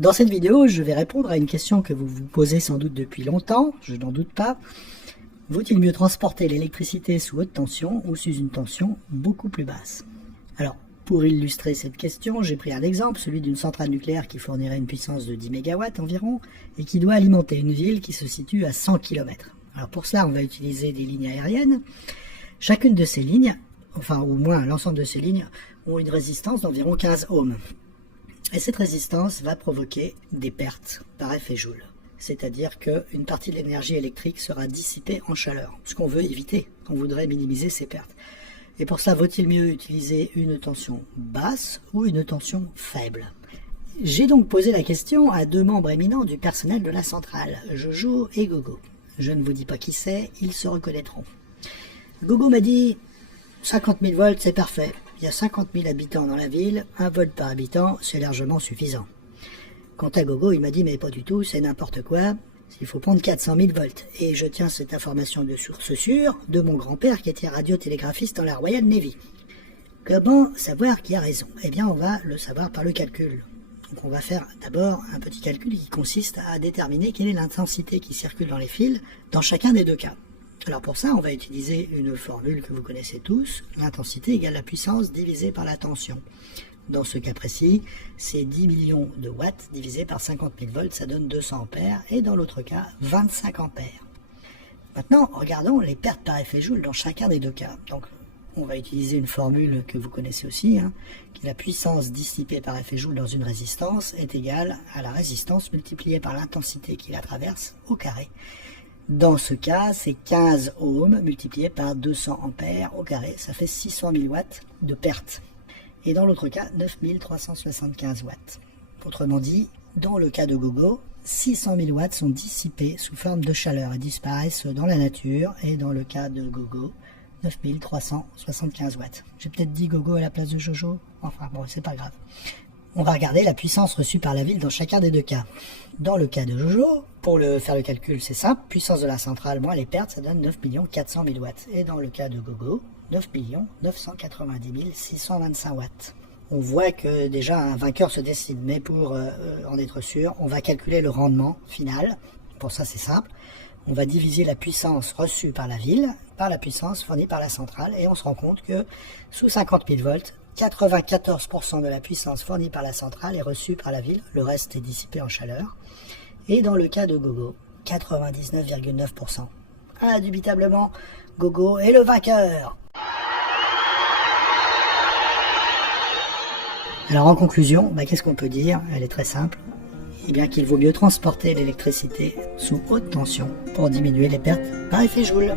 Dans cette vidéo, je vais répondre à une question que vous vous posez sans doute depuis longtemps, je n'en doute pas. Vaut-il mieux transporter l'électricité sous haute tension ou sous une tension beaucoup plus basse? Alors, pour illustrer cette question, j'ai pris un exemple, celui d'une centrale nucléaire qui fournirait une puissance de 10 MW environ et qui doit alimenter une ville qui se situe à 100 km. Alors pour cela, on va utiliser des lignes aériennes. Chacune de ces lignes, enfin au moins l'ensemble de ces lignes, ont une résistance d'environ 15 ohms. Et cette résistance va provoquer des pertes par effet Joule. C'est-à-dire qu'une partie de l'énergie électrique sera dissipée en chaleur. Ce qu'on veut éviter, on voudrait minimiser ces pertes. Et pour ça, vaut-il mieux utiliser une tension basse ou une tension faible? J'ai donc posé la question à deux membres éminents du personnel de la centrale, Jojo et Gogo. Je ne vous dis pas qui c'est, ils se reconnaîtront. Gogo m'a dit 50 000 volts, c'est parfait. Il y a 50 000 habitants dans la ville, 1 volt par habitant, c'est largement suffisant. Quant à Gogo, il m'a dit mais pas du tout, c'est n'importe quoi. Il faut prendre 400 000 volts. Et je tiens cette information de source sûre de mon grand-père qui était radiotélégraphiste dans la Royal Navy. Comment savoir qui a raison? Eh bien, on va le savoir par le calcul. Donc on va faire d'abord un petit calcul qui consiste à déterminer quelle est l'intensité qui circule dans les fils dans chacun des deux cas. Alors pour ça, on va utiliser une formule que vous connaissez tous. L'intensité égale la puissance divisée par la tension. Dans ce cas précis, c'est 10 millions de watts divisé par 50 000 volts, ça donne 200 ampères, et dans l'autre cas, 25 ampères. Maintenant, regardons les pertes par effet Joule dans chacun des deux cas. Donc, on va utiliser une formule que vous connaissez aussi, qui est la puissance dissipée par effet Joule dans une résistance est égale à la résistance multipliée par l'intensité qui la traverse au carré. Dans ce cas, c'est 15 ohms multiplié par 200 ampères au carré, ça fait 600 000 watts de perte. Et dans l'autre cas, 9375 watts. Autrement dit, dans le cas de Gogo, 600 000 watts sont dissipés sous forme de chaleur et disparaissent dans la nature. Et dans le cas de Gogo, 9375 watts. J'ai peut-être dit Gogo à la place de Jojo. Enfin bon, c'est pas grave. On va regarder la puissance reçue par la ville dans chacun des deux cas. Dans le cas de Jojo, pour faire le calcul, c'est simple. Puissance de la centrale moins les pertes, ça donne 9 400 000 watts. Et dans le cas de Gogo, 9 990 625 watts. On voit que déjà un vainqueur se décide, mais pour en être sûr, on va calculer le rendement final. Pour ça, c'est simple. On va diviser la puissance reçue par la ville par la puissance fournie par la centrale et on se rend compte que sous 50 000 volts, 94% de la puissance fournie par la centrale est reçue par la ville, le reste est dissipé en chaleur. Et dans le cas de Gogo, 99,9%. Indubitablement, Gogo est le vainqueur. Alors en conclusion, qu'est-ce qu'on peut dire? Elle est très simple. Eh bien qu'il vaut mieux transporter l'électricité sous haute tension pour diminuer les pertes par effet Joule.